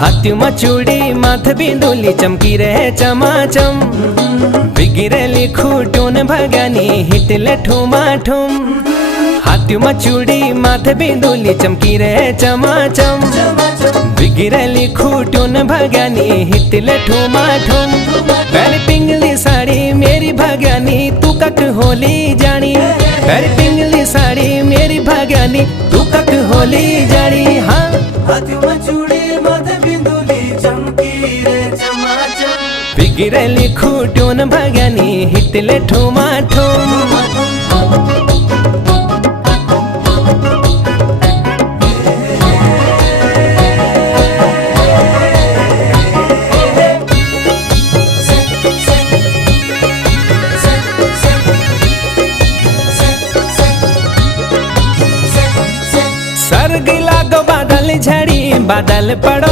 हाथी में चूड़ी माथ बिंदुली चमकी रहे चमाचम। बिगिरेली खूटून भगानी हिटले ठुमा ठुम। हाथी में चूड़ी माथ बिंदुली चमकी रहे चमाचम। बिगिरेली खूटून भगानी हिटले ठुमा ठुम। पहली पिंगली साड़ी मेरी भगानी तू कक होली जानी। पहली पिंगली साड़ी मेरी भगानी तू कक होली जानी। हाँ हाथी में चूड़ी माथ बिंदुली चमकी रे चमाचम। बिगिरेली खूटून भगानी हिटले ठुमा ठुम। सर्ग लागो बादल झड़ी बादल पड़ो